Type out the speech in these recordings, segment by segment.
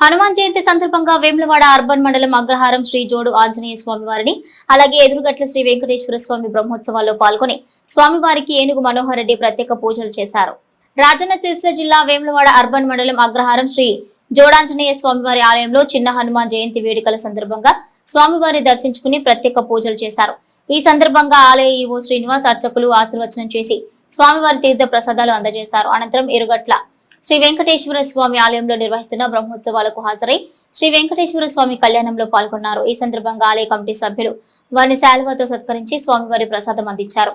హనుమాన్ జయంతి సందర్భంగా వేములవాడ అర్బన్ మండలం అగ్రహారం శ్రీ జోడు ఆంజనేయ స్వామి వారిని అలాగే ఎదురుగట్ల శ్రీ వెంకటేశ్వర స్వామి బ్రహ్మోత్సవాల్లో పాల్గొని స్వామివారికి ఏనుగు మనోహర్ రెడ్డి ప్రత్యేక పూజలు చేశారు. రాజన్న సిరిసిల్ల జిల్లా వేములవాడ అర్బన్ మండలం అగ్రహారం శ్రీ జోడాంజనేయ స్వామివారి ఆలయంలో చిన్న హనుమాన్ జయంతి వేడుకల సందర్భంగా స్వామివారిని దర్శించుకుని ప్రత్యేక పూజలు చేశారు. ఈ సందర్భంగా ఆలయ ఈవో శ్రీనివాస్ అర్చకులు ఆశీర్వచనం చేసి స్వామివారి తీర్థ ప్రసాదాలు అందజేశారు. అనంతరం ఎరుగట్ల శ్రీ వెంకటేశ్వర స్వామి ఆలయంలో నిర్వహిస్తున్న బ్రహ్మోత్సవాలకు హాజరై శ్రీ వెంకటేశ్వర స్వామి కళ్యాణంలో పాల్గొన్నారు. ఈ సందర్భంగా ఆలయ కమిటీ సభ్యులు వారిని శాలువాతో సత్కరించి స్వామివారి ప్రసాదం అందించారు.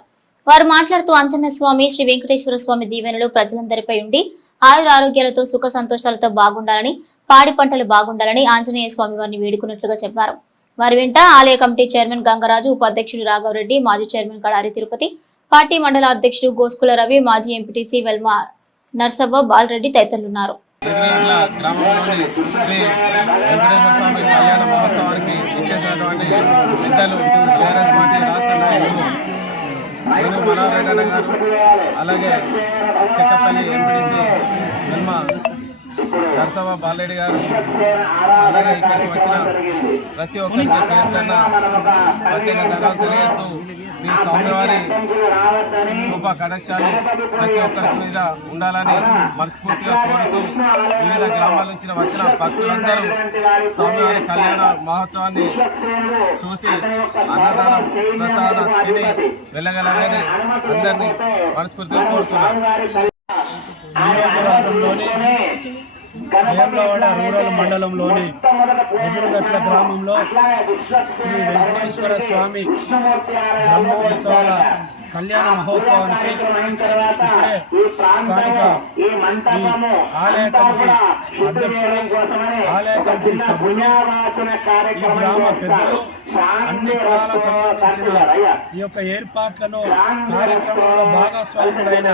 వారు మాట్లాడుతూ ఆంజనేయ స్వామి శ్రీ వెంకటేశ్వర స్వామి దీవెనలు ప్రజలందరిపై ఉండి ఆయుర ఆరోగ్యాలతో సుఖ సంతోషాలతో బాగుండాలని, పాడి పంటలు బాగుండాలని ఆంజనేయ స్వామి వారిని వేడుకున్నట్లుగా చెప్పారు. వారి వెంట ఆలయ కమిటీ చైర్మన్ గంగరాజు, ఉపాధ్యక్షుడు రాఘవరెడ్డి, మాజీ చైర్మన్ కడారి తిరుపతి, పార్టీ మండల అధ్యక్షుడు గోస్కుల రవి, మాజీ ఎంపీటీసీ వెల్మా నర్సవ్వ, బాలరెడ్డి తదితరులున్నారు. అలాగే చెక్కపల్లి ఎంపీటీసీ వెల్మా నర్సవ్వ, బాలరెడ్డి గారు, అలాగే ఇక్కడికి వచ్చిన ప్రతి ఒక్కరికి ప్రత్యేక ధన్యవాదాలు తెలియజేస్తూ శ్రీ స్వామివారి గొప్ప కటాక్షాలు ప్రతి ఒక్కరి మీద ఉండాలని మనస్ఫూర్తిగా కోరుతూ వివిధ గ్రామాల నుంచి వచ్చిన భక్తులందరూ స్వామివారి కళ్యాణ మహోత్సవాన్ని చూసి అన్నదానం ప్రసాదం తిని వెళ్ళగలరని అందరినీ మనస్ఫూర్తిగా కోరుతున్నారు. నియోజకవర్గంలోని వేములవాడ రూరల్ మండలంలోని ఎదురుగట్ల గ్రామంలో శ్రీ వెంకటేశ్వర స్వామి బ్రహ్మోత్సవాల కళ్యాణ మహోత్సవానికి ఇప్పుడే స్థానిక ఈ ఆలయ కమిటీ అధ్యక్షులు, ఆలయ కమిటీ సభ్యులు, ఈ గ్రామ పెద్దలు, అన్ని కులాలకు సంబంధించిన ఈ యొక్క ఏర్పాట్లను కార్యక్రమంలో భాగస్వాములైన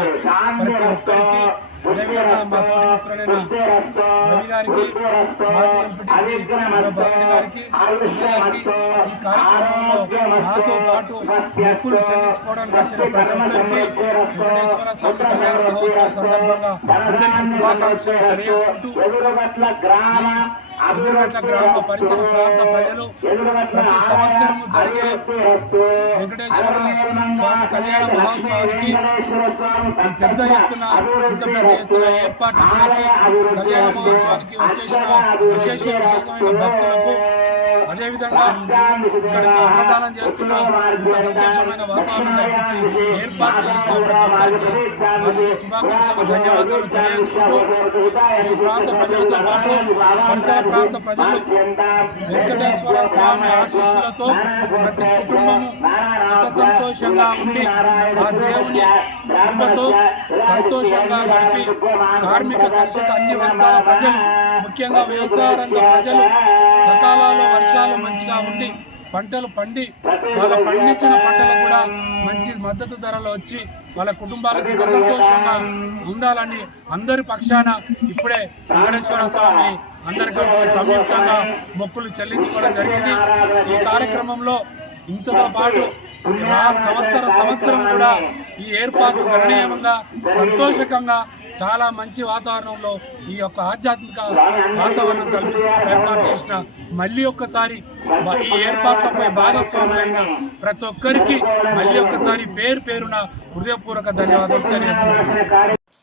ప్రతి ఒక్కరికి, అదేవిధంగా మా తోటి మిత్రులైన రవి గారికి, మాజీ ఎంపీటీసీ బాలరెడ్డి గారికి, ఈ కార్యక్రమంలో నాతో పాటు మొక్కులు చెల్లించుకోవడానికి వచ్చిన ప్రతి ఒక్కరికి వెంకటేశ్వర స్వామి కళ్యాణ మహోత్సవ సందర్భంగా అందరికీ శుభాకాంక్షలు తెలియజేసుకుంటూ ఎదురుగట్ల గ్రామ పరిసర ప్రాంత ప్రజలు ప్రతి సంవత్సరము జరిగే వెంకటేశ్వర స్వామి కళ్యాణ మహోత్సవానికి పెద్ద ఎత్తున ఏర్పాట్లు చేసి కళ్యాణ మహోత్సవానికి వచ్చేసిన విశేషమైన భక్తులకు, అదేవిధంగా ఇక్కడికి అన్నదానం చేస్తున్న ఇంత సంతోషమైన వాతావరణం కల్పించి ఏర్పాట్లు చేసిన ప్రతి ఒక్కరికి వారికి శుభాకాంక్షలు, ధన్యవాదాలు తెలియజేసుకుంటూ ఈ ప్రాంత ప్రజలతో పాటు పరిసర ప్రాంత ప్రజలు వెంకటేశ్వర స్వామి ఆశీస్సులతో ప్రతి కుటుంబము సుఖ సంతోషంగా ఉండి ఆ దేవుని కృపతో సంతోషంగా గడిపి కార్మిక కర్షక అన్ని వర్గాల ప్రజలు, ముఖ్యంగా వ్యవసాయ రంగ ప్రజలు సకాలంలో వర్షాలు మంచిగా ఉండి పంటలు పండి వాళ్ళ పండించిన పంటలు కూడా మంచి మద్దతు ధరలో వచ్చి వాళ్ళ కుటుంబాలు సుఖ సంతోషంగా ఉండాలని అందరి పక్షాన ఇప్పుడే వెంకటేశ్వర స్వామిని అందరి కలిసి సంయుక్తంగా మొక్కులు చెల్లించుకోవడం జరిగింది. ఈ కార్యక్రమంలో ఇంతతో పాటు సంవత్సరం కూడా ఈ ఏర్పాటు గణనీయంగా సంతోషకంగా చాలా మంచి వాతావరణంలో ఈ యొక్క ఆధ్యాత్మిక వాతావరణం ఏర్పాటు చేసిన మళ్ళీ ఒక్కసారి ఈ ఏర్పాట్లపై భాగస్వాములైన ప్రతి ఒక్కరికి మళ్ళీ ఒక్కసారి పేరున హృదయపూర్వక ధన్యవాదాలు తెలియజేస్తున్నాను.